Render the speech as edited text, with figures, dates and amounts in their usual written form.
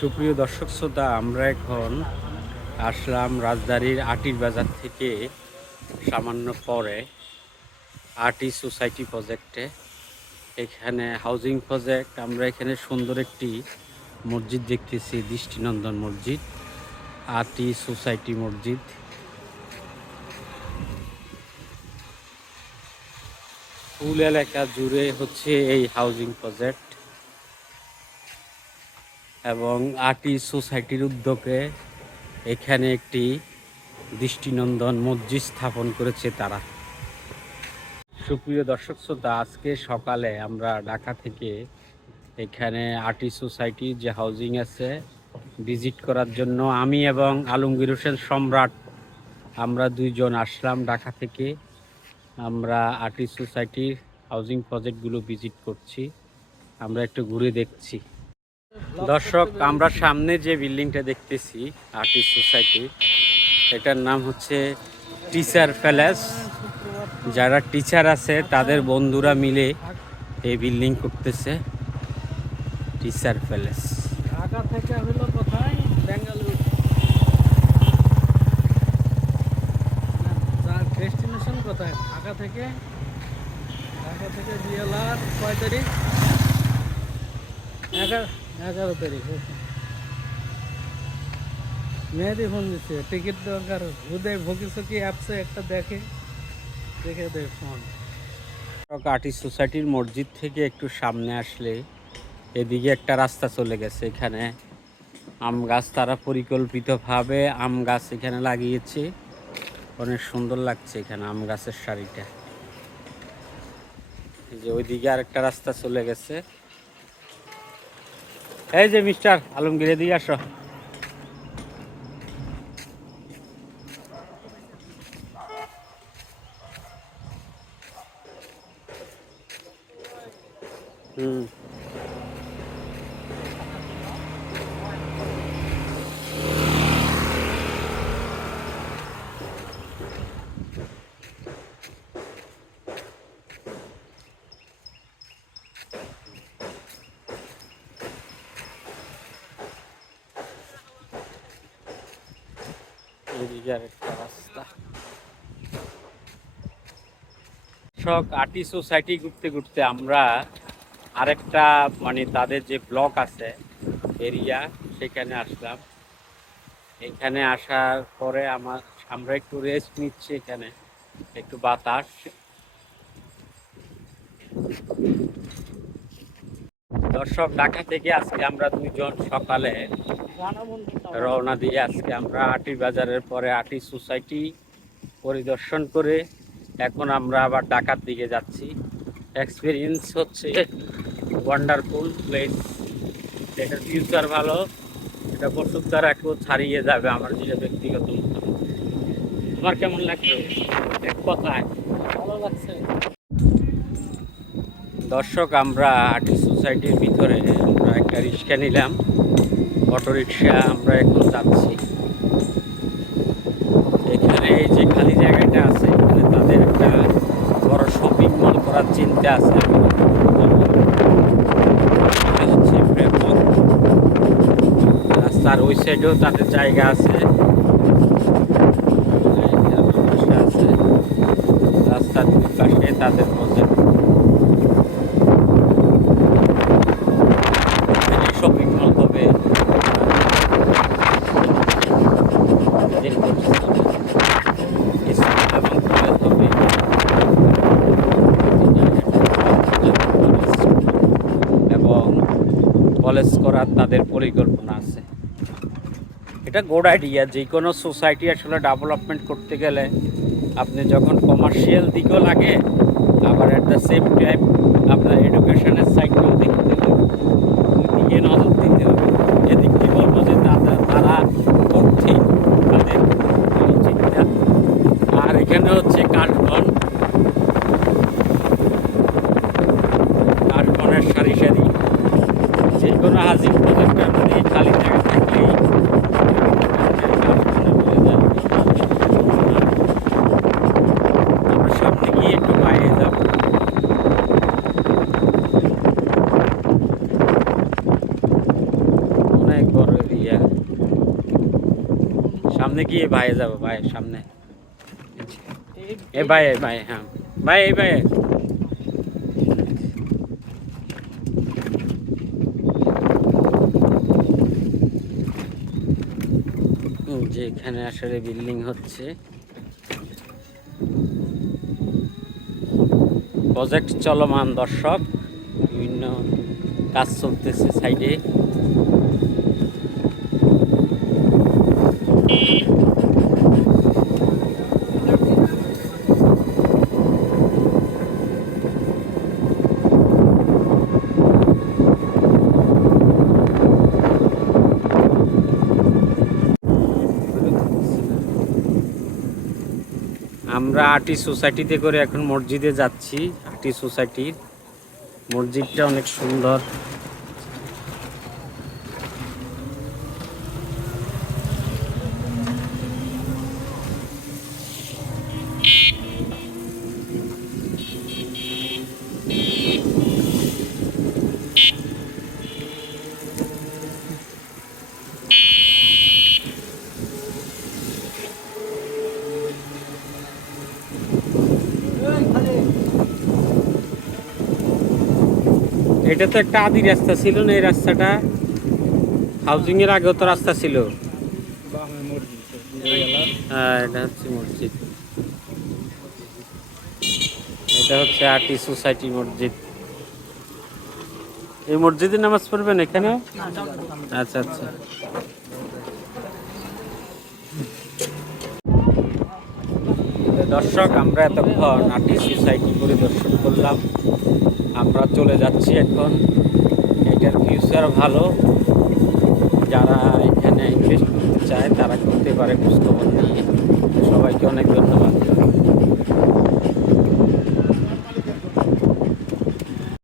সুপ্রিয় দর্শক শ্রোতা, আমরা এখন আসলাম রাজধানীর আটির বাজার থেকে সামান্য পরে আর্টি সোসাইটি প্রজেক্টে। এখানে হাউজিং প্রজেক্ট। আমরা এখানে সুন্দর একটি মসজিদ দেখতেছি, দৃষ্টিনন্দন মসজিদ, আর্টি সোসাইটি মসজিদ। ফুল এলাকা জুড়ে হচ্ছে এই হাউজিং প্রজেক্ট এবং আর্টি সোসাইটির উদ্যোগে এখানে একটি দৃষ্টিনন্দন মসজিদ স্থাপন করেছে তারা। সুপ্রিয় দর্শক শ্রোতা, আজকে সকালে আমরা ঢাকা থেকে এখানে আর্টি সোসাইটির যে হাউজিং আছে ভিজিট করার জন্য আমি এবং আলমগীর হোসেন সম্রাট আমরা দুইজন আসলাম ঢাকা থেকে। আমরা আর্টি সোসাইটির হাউজিং প্রজেক্টগুলো ভিজিট করছি, আমরা একটু ঘুরে দেখছি। দর্শক, আমরা সামনে যে বিল্ডিংটা দেখতেছি আর্টি সোসাইটি, এটার নাম হচ্ছে টিচার প্যালেস। যারা টিচার আছে তাদের বন্ধুরা মিলে এই বিল্ডিং করতেছে টিচার প্যালেস। ঢাকা থেকে হলো কোথায়? বেঙ্গালুরু। ডেস্টিনেশন কোথায়? ঢাকা থেকে ডিএলআর কয় তারিখ? 11 তারিখ। মেহেদি ফোন দিচ্ছে, টিকিট দরকার। উদয় ভোগিসকি অ্যাপসে একটা দেখে দেয় ফোন। আর্টি সোসাইটির মসজিদ থেকে একটু সামনে আসলে এদিকে একটা রাস্তা চলে গেছে। এখানে আম গাছ তারা পরিকল্পিতভাবে আম গাছ এখানে লাগিয়েছে, অনেক সুন্দর লাগছে এখানে আম গাছের সারিটা। এই যে ওইদিকে আর একটা রাস্তা চলে গেছে। এই যে মিস্টার আলমগীর, এদিকে আসো। হুম, এদিকে আর একটা রাস্তা। আর্টি সোসাইটি ঘুরতে ঘুরতে আমরা আরেকটা তাদের যে ব্লক আছে এরিয়া, সেখানে আসলাম। এখানে আসার পরে আমরা একটু রেস্ট নিচ্ছি, এখানে একটু বাতাস। দর্শক, ঢাকা থেকে আজকে আমরা দুইজন সকালে রওনা দিয়ে আজকে আমরা আটি বাজারের পরে আটি সোসাইটি পরিদর্শন করে এখন আমরা আবার ঢাকার দিকে যাচ্ছি। এক্সপিরিয়েন্স হচ্ছে ওয়ান্ডারফুল প্লেস। এটার ফিউচার ভালো, এটা বসুন্ধরা একটু ছাড়িয়ে যাবে আমার যেটা ব্যক্তিগত মতামত। তোমার কেমন লাগছে? এক কথায় ভালো লাগছে। দর্শক, আমরা আর্টি সোসাইটির ভিতরে আমরা একটা রিক্সা নিলাম, অটো রিক্সা। আমরা এখন যাচ্ছি এখানে এই যে খালি জায়গাটা আছে, এখানে তাদের একটা বড় শপিং মল করার চিন্তা আছে। এটা হচ্ছে রাস্তার ওই সাইডেও তাদের জায়গা আছে, রাস্তার দুই পাশে তাদের প্রজেক্ট শপিং মল হবে। এবং কলেজ করার তাদের পরিকল্পনা আছে। এটা গুড আইডিয়া। যে কোনো সোসাইটি আসলে ডেভেলপমেন্ট করতে গেলে আপনি যখন কমার্শিয়াল দিকও লাগে, আবার অ্যাট দ্য সেম টাইম আপনার এডুকেশনের সাইডটাও দেখতে হবে, দুই দিকে নজর দিতে হবে। এদিক দিয়ে বলবো যে তারা অর্থিক তাদের চিন্তা। আর এখানে হচ্ছে কাশবনের সারি সারি। যে কোনো হাজির প্রজেক্টের মধ্যে খালি জায়গা থাকলেই আমরা সামনে গিয়ে একটু বাইরে যাব। অনেক বড় সামনে গিয়ে ভাইয়ে যাবো, ভাইয়ের সামনে। এ ভাই, এ ভাই, হ্যাঁ ভাই, এই ভাই। যে এখানে আসলে বিল্ডিং হচ্ছে, প্রজেক্ট চলমান দর্শক, বিভিন্ন কাজ চলতেছে সাইডে। আমরা আটি সোসাইটিতে করে এখন মসজিদে যাচ্ছি। আটি সোসাইটির মসজিদটা অনেক সুন্দর। এটা তো একটা আদি রাস্তা ছিল না, এই রাস্তাটা হাউজিং এর আগেও তো রাস্তা ছিল। হ্যাঁ, এটা হচ্ছে মসজিদ, এটা হচ্ছে আটি সোসাইটি মসজিদ। এই মসজিদে নামাজ পড়বেন এখানে? আচ্ছা আচ্ছা। দর্শক, আমরা এতক্ষণ আটি সোসাইটি পরিদর্শন করলাম। আমরা চলে যাচ্ছি এখন। এটার ফিউচার ভালো, যারা এখানে ইনভেস্ট করতে চায় তারা করতে পারে খোঁজখবর নিয়ে। সবাইকে অনেক ধন্যবাদ।